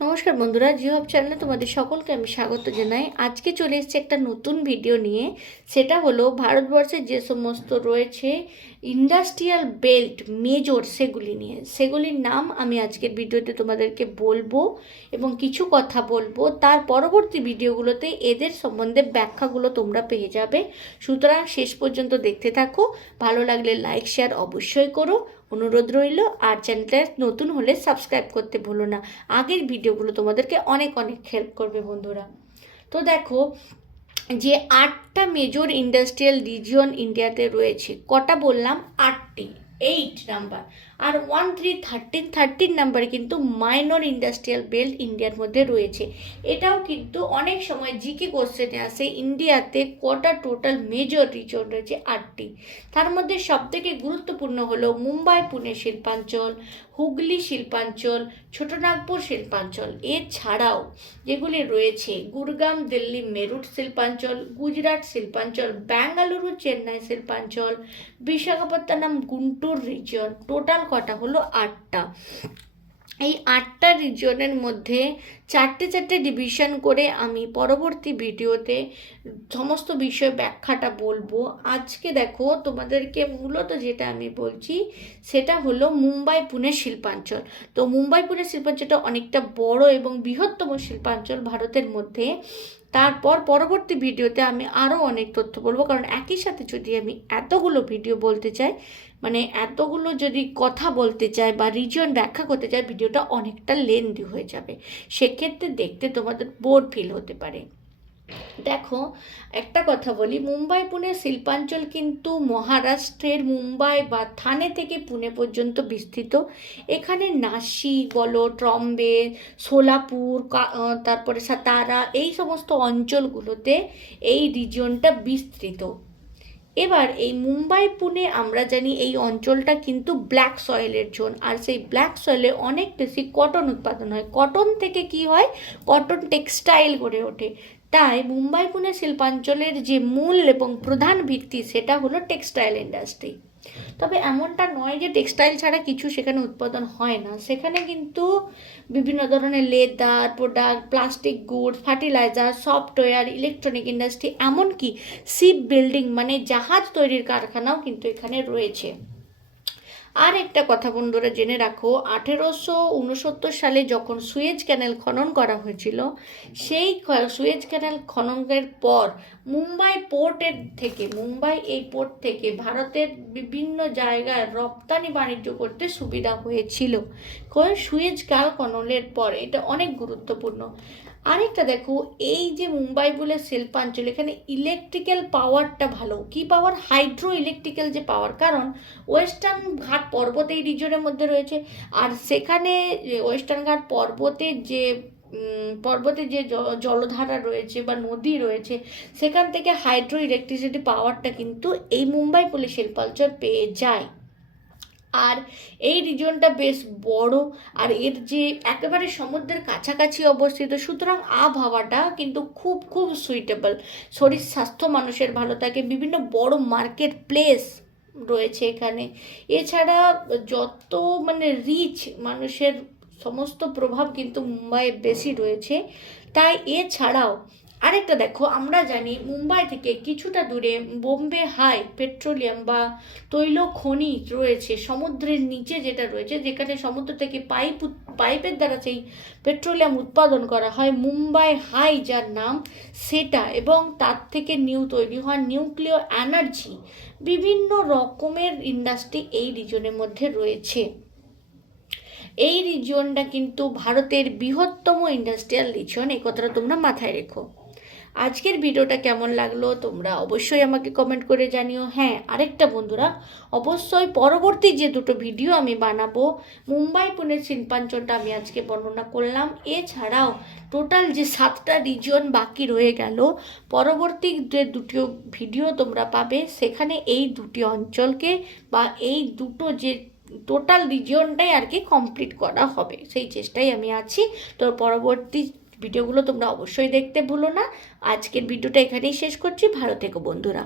নমস্কার বন্ধুরা, জিহব চ্যানেলে তোমাদের সকলকে আমি স্বাগত জানাই। আজকে চলে এসেছি একটা নতুন ভিডিও নিয়ে। সেটা হলো ভারতবর্ষের যে সমস্ত রয়েছে ইন্ডাস্ট্রিয়াল বেল্ট মেজর সেগুলি নিয়ে, সেগুলির নাম আমি আজকের ভিডিওতে তোমাদেরকে বলবো এবং কিছু কথা বলবো। তার পরবর্তী ভিডিওগুলোতে এদের সম্বন্ধে ব্যাখ্যাগুলো তোমরা পেয়ে যাবে। সুতরাং শেষ পর্যন্ত দেখতে থাকো। ভালো লাগলে লাইক শেয়ার অবশ্যই করো, অনুরোধ রইল। আর চ্যানেলটা নতুন হলে সাবস্ক্রাইব করতে ভুলো না। আগের ভিডিওগুলো তোমাদেরকে অনেক অনেক হেল্প করবে বন্ধুরা। তো দেখো, যে 8টা মেজর ইন্ডাস্ট্রিয়াল রিজিয়ন ইন্ডিয়াতে রয়েছে, কটা বললাম? 8টি, 8 নাম্বার। আর 1, 3, 13 নাম্বারে কিন্তু মাইনর ইন্ডাস্ট্রিয়াল বেল্ট ইন্ডিয়ার মধ্যে রয়েছে। এটাও কিন্তু অনেক সময় জিকে কোশ্চেনে আসে, ইন্ডিয়াতে কটা টোটাল মেজর রিজন রয়েছে? 8টি। তার মধ্যে সবথেকে গুরুত্বপূর্ণ হলো মুম্বাই পুনে শিল্পাঞ্চল, হুগলি শিল্পাঞ্চল, ছোটনাগপুর শিল্পাঞ্চল। এছাড়াও যেগুলি রয়েছে গুরগাম দিল্লি মেরুট শিল্পাঞ্চল, গুজরাট শিল্পাঞ্চল, বেঙ্গালুরু চেন্নাই শিল্পাঞ্চল, বিশাখাপত্তনম গুন্টুর রিজন। টোটাল কটা হলো? 8টা। এই 8টা রিজনের মধ্যে চারটে ডিভিশন করে আমি পরবর্তী ভিডিওতে সমস্ত বিষয় ব্যাখ্যাটা বলবো। আজকে দেখো, তোমাদেরকে মূলত যেটা আমি বলছি সেটা হলো মুম্বাই পুনে শিল্পাঞ্চল। তো মুম্বাই পুনে শিল্পাঞ্চলটা অনেকটা বড় এবং বৃহত্তম শিল্পাঞ্চল ভারতের মধ্যে। তারপর পরবর্তী ভিডিওতে আমি আরও অনেক তথ্য বলবো, কারণ একই সাথে যদি আমি এতগুলো ভিডিও বলতে চাই, মানে এতগুলো যদি কথা বলতে চাই বা রিজন ব্যাখ্যা করতে চাই, ভিডিওটা অনেকটা লেন্দি হয়ে যাবে। সেক্ষেত্রে দেখতে তোমাদের বোর ফিল হতে পারে। দেখো, একটা কথা বলি, মুম্বাই পুনে শিল্পাঞ্চল কিন্তু মহারাষ্ট্রের মুম্বাই বা থানে থেকে পুনে পর্যন্ত বিস্তৃত। এখানে নাসিক বলো, ট্রম্বে, সোলাপুর, তারপরে সাতারা, এই সমস্ত অঞ্চলগুলোতে এই রিজনটা বিস্তৃত। এবার এই মুম্বাই পুনে আমরা জানি এই অঞ্চলটা কিন্তু ব্ল্যাক সয়েলের জোন, আর সেই ব্ল্যাক সয়েলে অনেক বেশি কটন উৎপাদন হয়। কটন থেকে কি হয়? কটন টেক্সটাইল গড়ে ওঠে। তাই মুম্বাই পুনে শিল্পাঞ্চলের যে মূল এবং প্রধান ভিত্তি সেটা হলো টেক্সটাইল ইন্ডাস্ট্রি। তবে এমনটা নয় যে টেক্সটাইল ছাড়া কিছু সেখানে উৎপাদন হয় না। সেখানে কিন্তু বিভিন্ন ধরনের leather product, plastic goods, fertiliser, software, electronic industry, এমনকি শিপ বিল্ডিং মানে জাহাজ তৈরির কারখানাও কিন্তু এখানে রয়েছে। আর একটা কথা বন্ধুরা জেনে রাখো, 1869 সালে যখন সুয়েজ ক্যানেল খনন করা হয়েছিল, সেই সুয়েজ ক্যানেল খননের পর মুম্বাই এই পোর্ট থেকে ভারতের বিভিন্ন জায়গায় রপ্তানি বাণিজ্য করতে সুবিধা হয়েছিল সুয়েজ ক্যানেল খননের পর। এটা অনেক গুরুত্বপূর্ণ। আরেকটা দেখো, এই যে মুম্বাই বলে শিল্পাঞ্চল, এখানে ইলেকট্রিক্যাল পাওয়ারটা ভালো। কি পাওয়ার? হাইড্রো ইলেকট্রিক্যাল যে পাওয়ার, কারণ ওয়েস্টার্ন ঘাট পর্বত এই রিজনের মধ্যে রয়েছে। আর সেখানে ওয়েস্টার্ন ঘাট পর্বতে যে জলধারা রয়েছে বা নদী রয়েছে, সেখান থেকে হাইড্রো ইলেকট্রিসিটি পাওয়ারটা কিন্তু এই মুম্বাই পুলিশ শিল্পাঞ্চল পেয়ে যায়। আর এই রিজনটা বেশ বড়, আর এর যে একেবারে সমুদ্রের কাছাকাছি অবস্থিত, সুতরাং আবহাওয়াটা কিন্তু খুব খুব সুইটেবল। শরীর স্বাস্থ্য মানুষের ভালো থাকে, বিভিন্ন বড় মার্কেট প্লেস রয়েছে এখানে। এছাড়া যত রিচ মানুষের সমস্ত প্রভাব কিন্তু মুম্বাইয়ে বেশি রয়েছে। তাই এছাড়াও আরেকটা দেখো, আমরা জানি মুম্বাই থেকে কিছুটা দূরে বোম্বে হাই পেট্রোলিয়াম বা তৈল খনি রয়েছে সমুদ্রের নিচে, যেটা রয়েছে, যেখানে সমুদ্র থেকে পাইপের দ্বারা সেই পেট্রোলিয়াম উৎপাদন করা হয়, মুম্বাই হাই যার নাম সেটা। এবং তার থেকে তৈরি হয় নিউক্লিয়ার এনার্জি, বিভিন্ন রকমের ইন্ডাস্ট্রি এই রিজনের মধ্যে রয়েছে। এই রিজনটা কিন্তু ভারতের বৃহত্তম ইন্ডাস্ট্রিয়াল রিজন, এই কথাটা তোমরা মাথায় রেখো। আজকের ভিডিওটা কেমন লাগলো তোমরা অবশ্যই আমাকে কমেন্ট করে জানিও। হ্যাঁ, আরেকটা বন্ধুরা, অবশ্যই পরবর্তী যে দুটো ভিডিও আমি বানাবো, মুম্বাই পুনে শিল্পাঞ্চলটা আমি আজকে বর্ণনা করলাম, এছাড়াও টোটাল যে 7টা রিজন বাকি রয়ে গেল, পরবর্তী যে দুটো ভিডিও তোমরা পাবে, সেখানে এই দুটি অঞ্চলকে বা এই দুটো যে টোটাল রিজিয়নটাই আর কি কমপ্লিট করা হবে, সেই চেষ্টাই আমি আছি। তো পরবর্তী ভিডিওগুলো তোমরা অবশ্যই দেখতে ভুলো না। আজকের ভিডিওটা এখানেই শেষ করছি। ভালো থেকো বন্ধুরা।